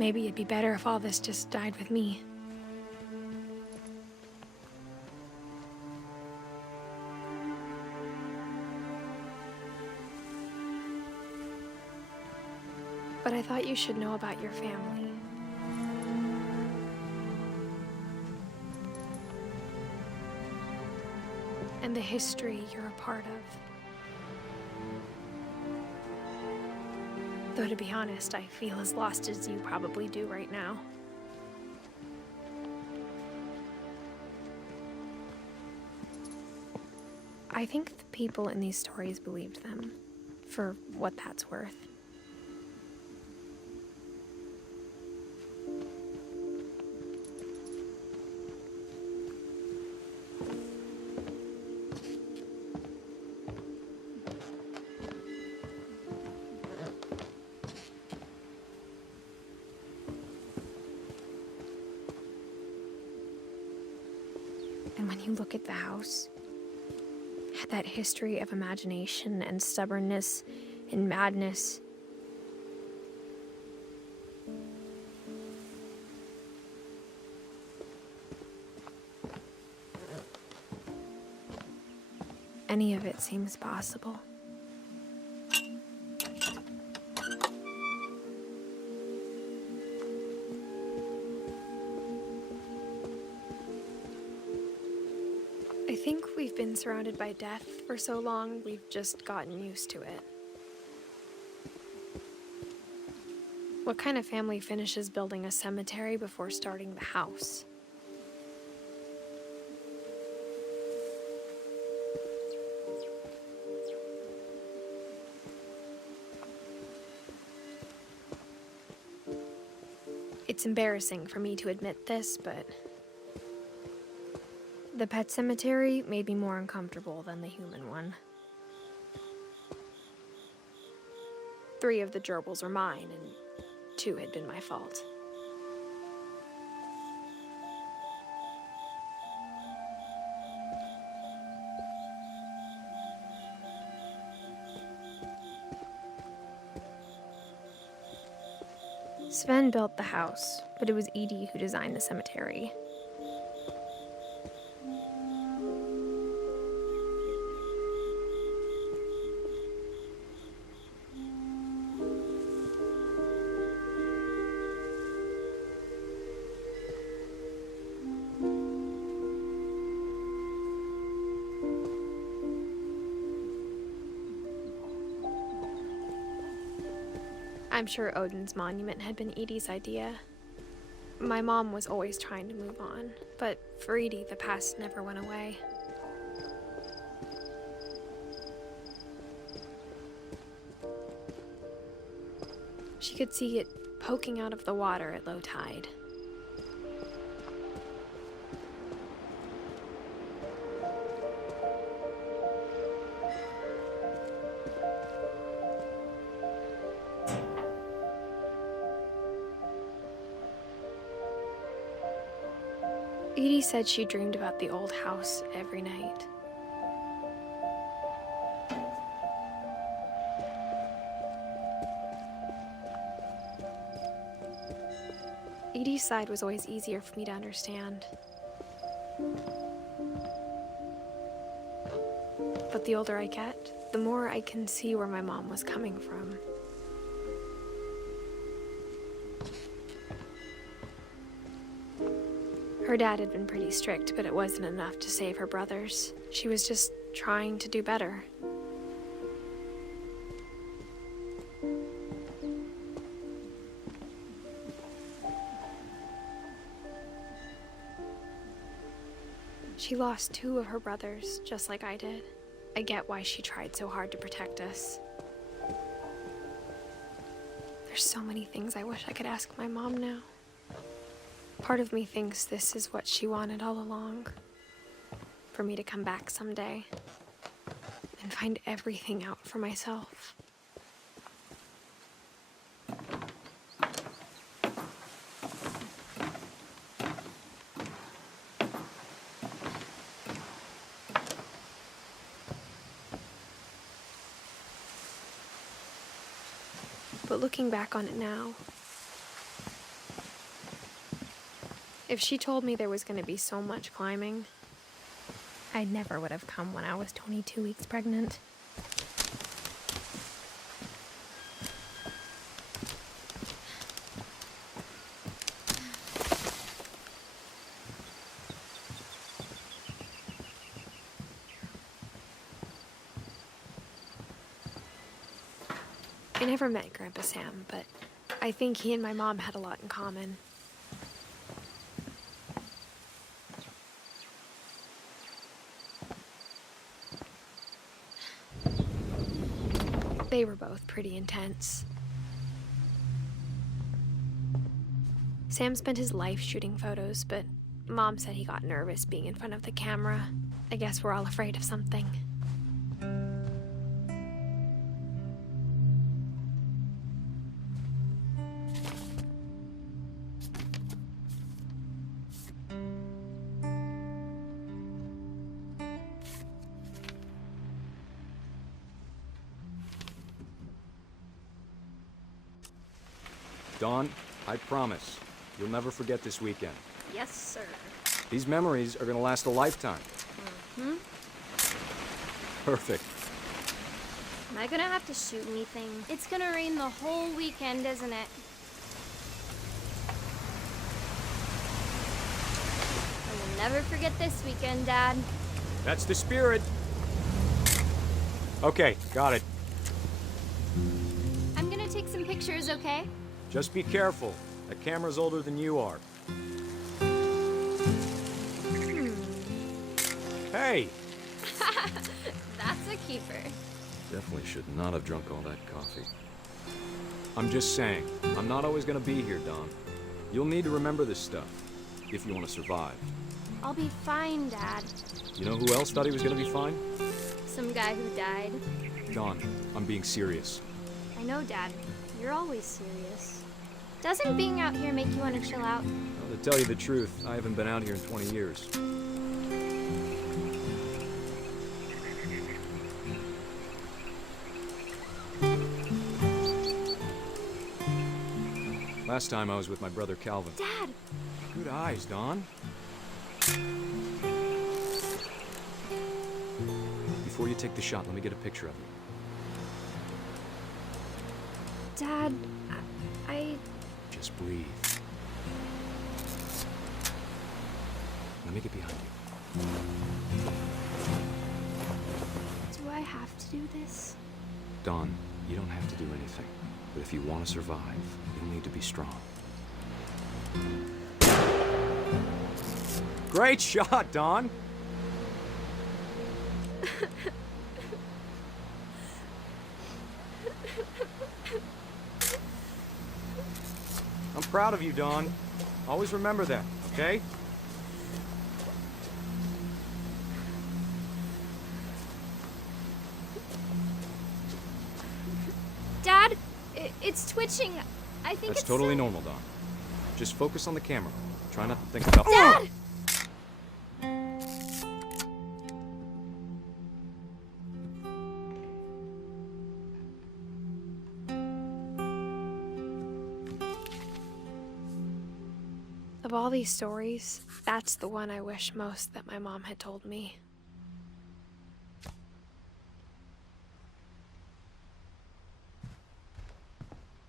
Maybe it'd be better if all this just died with me. But I thought you should know about your family. And the history you're a part of. Though to be honest, I feel as lost as you probably do right now. I think the people in these stories believed them, for what that's worth. And when you look at the house, that history of imagination and stubbornness and madness, any of it seems possible. I think we've been surrounded by death for so long, we've just gotten used to it. What kind of family finishes building a cemetery before starting the house? It's embarrassing for me to admit this, but the pet cemetery made me more uncomfortable than the human one. 3 of the gerbils were mine, and 2 had been my fault. Sven built the house, but it was Edie who designed the cemetery. I'm sure Odin's monument had been Edie's idea. My mom was always trying to move on, but for Edie, the past never went away. She could see it poking out of the water at low tide. Edie said she dreamed about the old house every night. Edie's side was always easier for me to understand. But the older I get, the more I can see where my mom was coming from. Her dad had been pretty strict, but it wasn't enough to save her brothers. She was just trying to do better. She lost 2 of her brothers, just like I did. I get why she tried so hard to protect us. There's so many things I wish I could ask my mom now. Part of me thinks this is what she wanted all along. For me to come back someday and find everything out for myself. But looking back on it now, If she told me there was going to be so much climbing, I never would have come when I was 22 weeks pregnant. I never met Grandpa Sam, but I think he and my mom had a lot in common. They were both pretty intense. Sam spent his life shooting photos, but Mom said he got nervous being in front of the camera. I guess we're all afraid of something. Dawn, I promise, you'll never forget this weekend. Yes, sir. These memories are gonna last a lifetime. Mm-hmm. Perfect. Am I gonna have to shoot anything? It's gonna rain the whole weekend, isn't it? I will never forget this weekend, Dad. That's the spirit. Okay, got it. I'm gonna take some pictures, okay? Just be careful. That camera's older than you are. Hey! That's a keeper. Definitely should not have drunk all that coffee. I'm just saying, I'm not always gonna be here, Dawn. You'll need to remember this stuff, if you want to survive. I'll be fine, Dad. You know who else thought he was gonna be fine? Some guy who died. Dawn, I'm being serious. I know, Dad. You're always serious. Doesn't being out here make you want to chill out? Well, to tell you the truth, I haven't been out here in 20 years. Last time I was with my brother Calvin. Dad! Good eyes, Dawn. Before you take the shot, let me get a picture of you. Dad, I... Just breathe. Let me get behind you. Do I have to do this? Dawn, you don't have to do anything. But if you want to survive, you'll need to be strong. Great shot, Dawn! I'm proud of you, Dawn. Always remember that, okay? Dad, it's twitching. I think That's it's totally normal, Dawn. Just focus on the camera. Try not to think about— Dad! Of all these stories, that's the one I wish most that my mom had told me.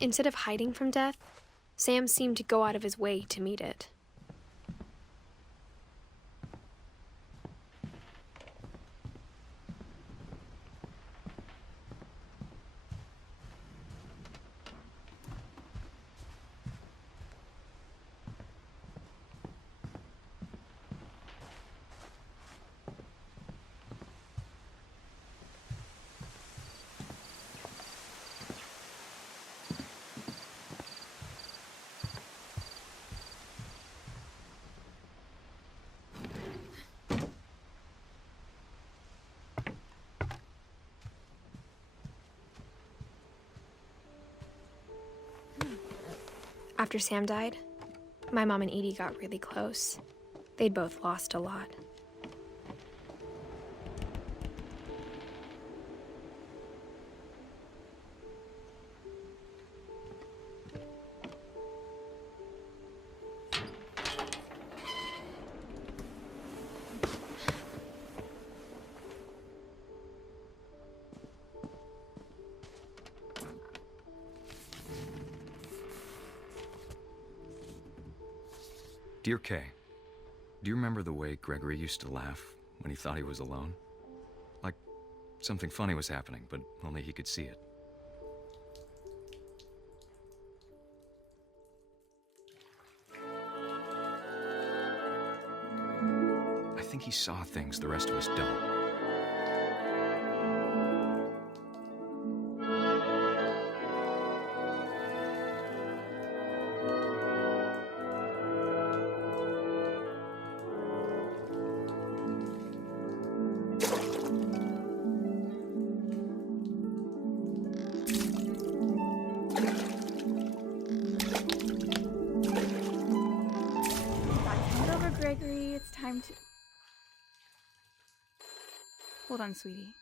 Instead of hiding from death, Sam seemed to go out of his way to meet it. After Sam died, my mom and Edie got really close. They'd both lost a lot. Dear Kay, do you remember the way Gregory used to laugh when he thought he was alone? Like something funny was happening, but only he could see it. I think he saw things the rest of us don't. That's not over, Gregory. It's time to... Hold on, sweetie.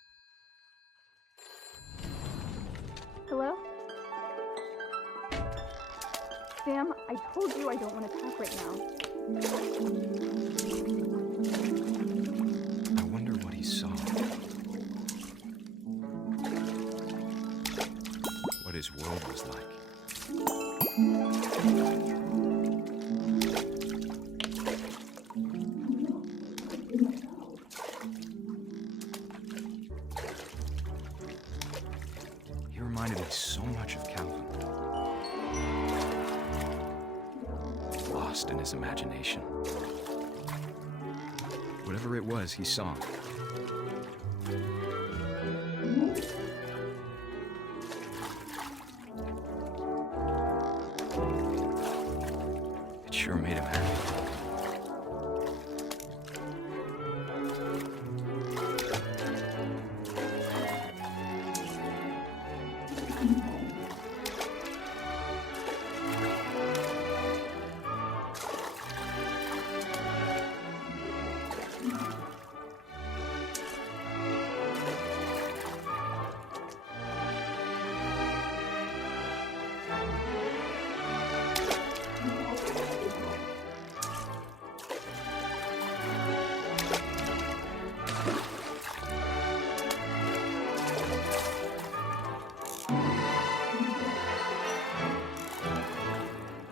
Hello? Sam, I told you I don't want to talk right now. I wonder what he saw. What his world was like. He reminded me so much of Calvin. Lost in his imagination. Whatever it was, he saw. It sure made him happy.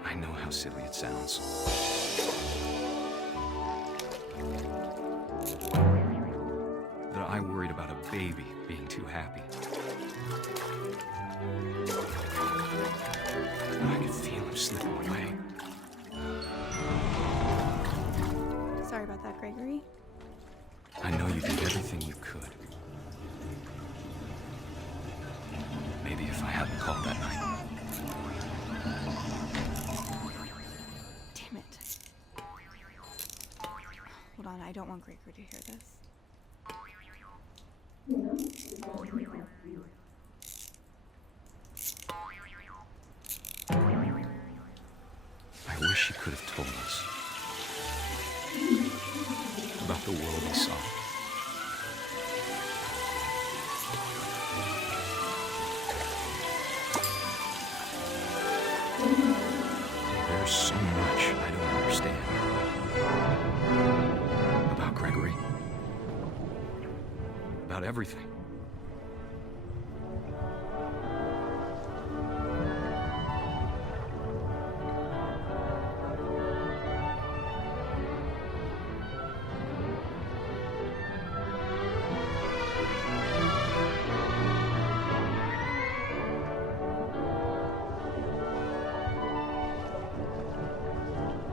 I know how silly it sounds. That I worried about a baby being too happy. But I could feel him slipping away. Sorry about that, Gregory. I know you did everything you could. Maybe if I hadn't called that night. Damn it. Hold on, I don't want Gregory to hear this. I wish he could have told us about the world he saw. There's so much I don't understand about Gregory, about everything.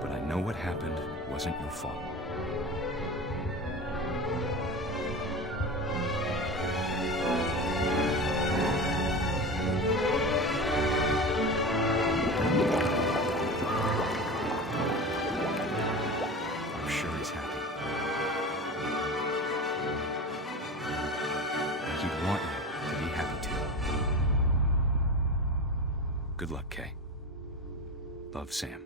But I know what happened wasn't your fault. I'm sure he's happy. And he'd want you to be happy too. Good luck, Kay. Love, Sam.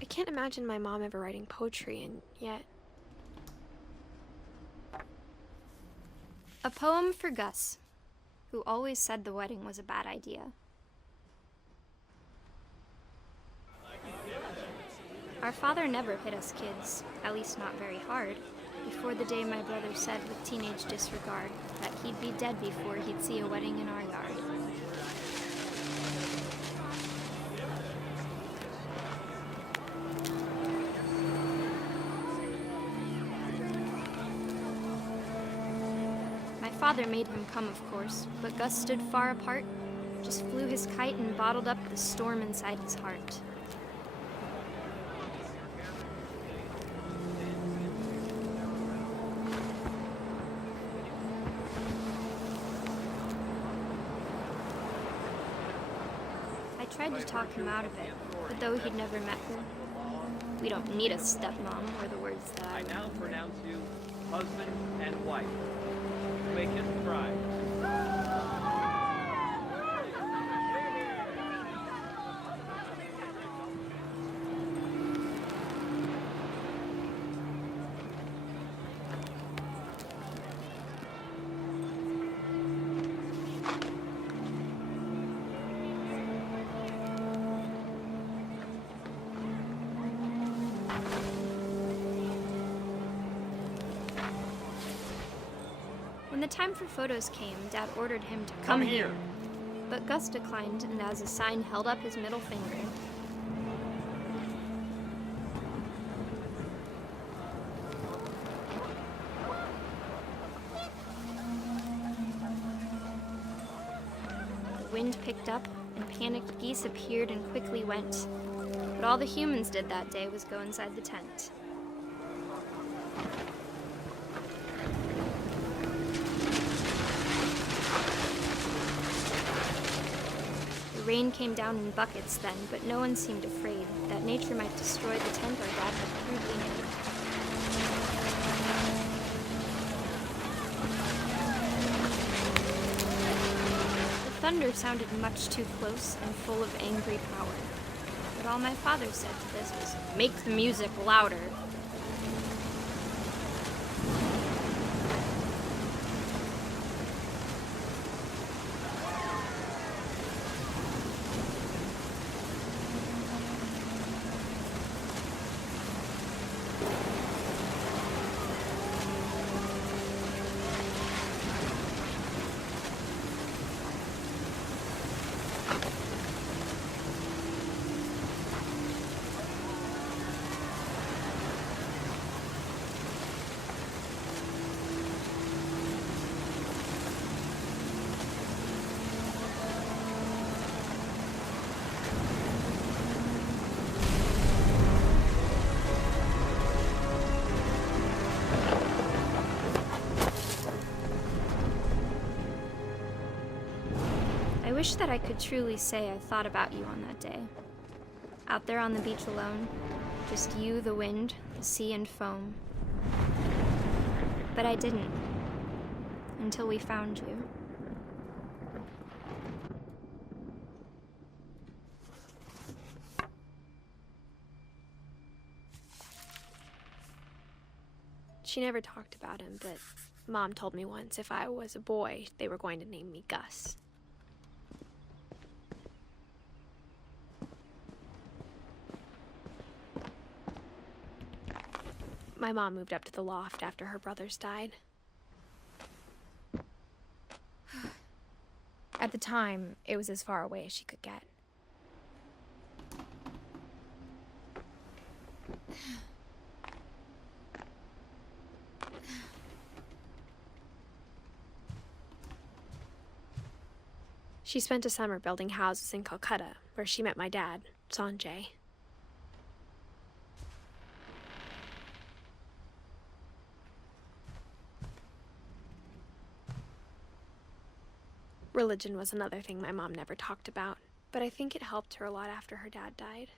I can't imagine my mom ever writing poetry, and yet... A poem for Gus, who always said the wedding was a bad idea. Our father never hit us kids, at least not very hard, before the day my brother said with teenage disregard that he'd be dead before he'd see a wedding in our yard. My father made him come, of course, but Gus stood far apart, just flew his kite and bottled up the storm inside his heart. I tried to talk him out of it, but though he'd never met her, "We don't need a stepmom," were the words that I now pronounce you husband and wife. You may kiss the bride. When the time for photos came, Dad ordered him to come here. But Gus declined, and as a sign held up his middle finger. The wind picked up, and panicked geese appeared and quickly went. But all the humans did that day was go inside the tent. The rain came down in buckets then, but no one seemed afraid that nature might destroy the tent our dad had crudely made. The thunder sounded much too close and full of angry power. But all my father said to this was, "Make the music louder." I wish that I could truly say I thought about you on that day. Out there on the beach alone, just you, the wind, the sea, and foam. But I didn't, until we found you. She never talked about him, but Mom told me once if I was a boy, they were going to name me Gus. My mom moved up to the loft after her brothers died. At the time, it was as far away as she could get. She spent a summer building houses in Calcutta, where she met my dad, Sanjay. Religion was another thing my mom never talked about, but I think it helped her a lot after her dad died.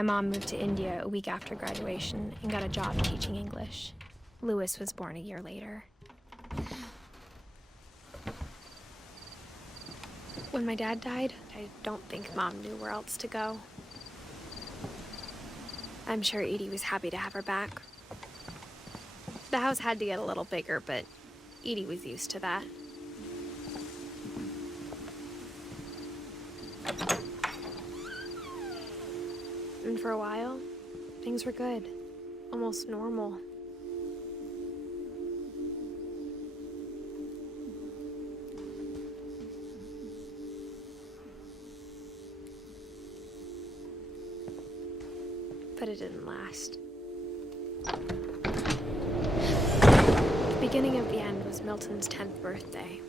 My mom moved to India a week after graduation and got a job teaching English. Lewis was born a year later. When my dad died, I don't think Mom knew where else to go. I'm sure Edie was happy to have her back. The house had to get a little bigger, but Edie was used to that. And for a while, things were good. Almost normal. But it didn't last. The beginning of the end was Milton's 10th birthday,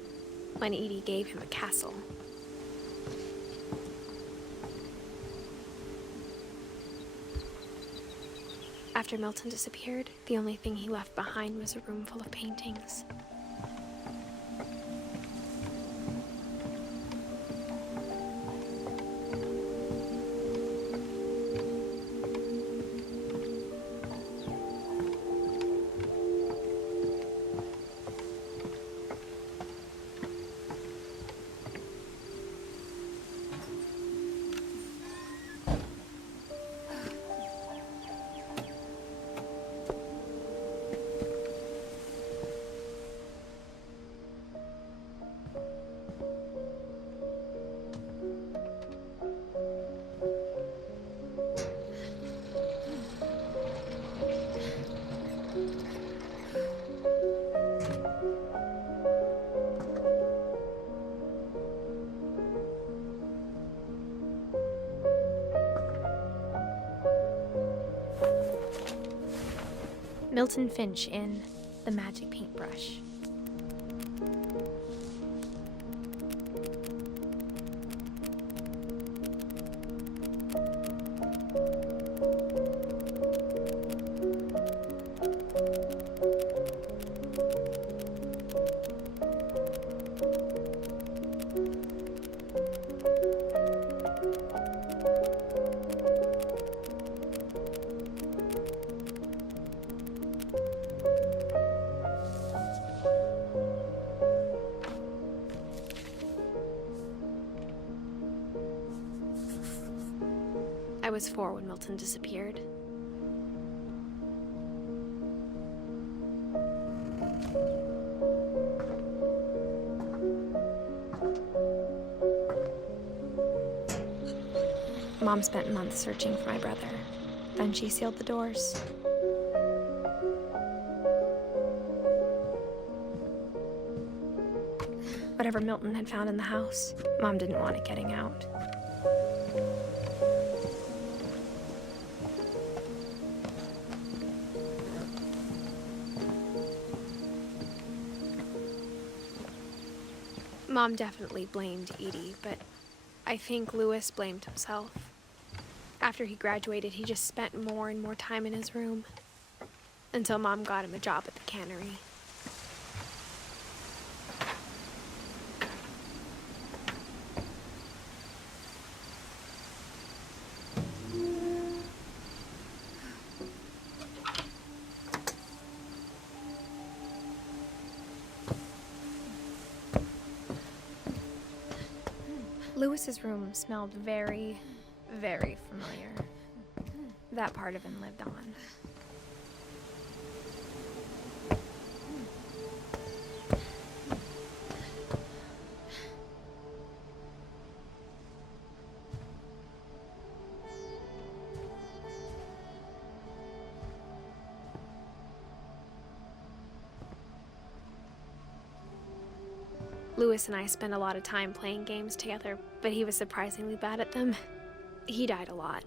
when Edie gave him a castle. After Milton disappeared, the only thing he left behind was a room full of paintings. Milton Finch in The Magic Paintbrush. I was 4 when Milton disappeared. Mom spent months searching for my brother. Then she sealed the doors. Whatever Milton had found in the house, Mom didn't want it getting out. Mom definitely blamed Edie, but I think Lewis blamed himself. After he graduated, he just spent more and more time in his room, until Mom got him a job at the cannery. Lewis's room smelled very, very familiar. That part of him lived on. Lewis and I spent a lot of time playing games together, but he was surprisingly bad at them. He died a lot.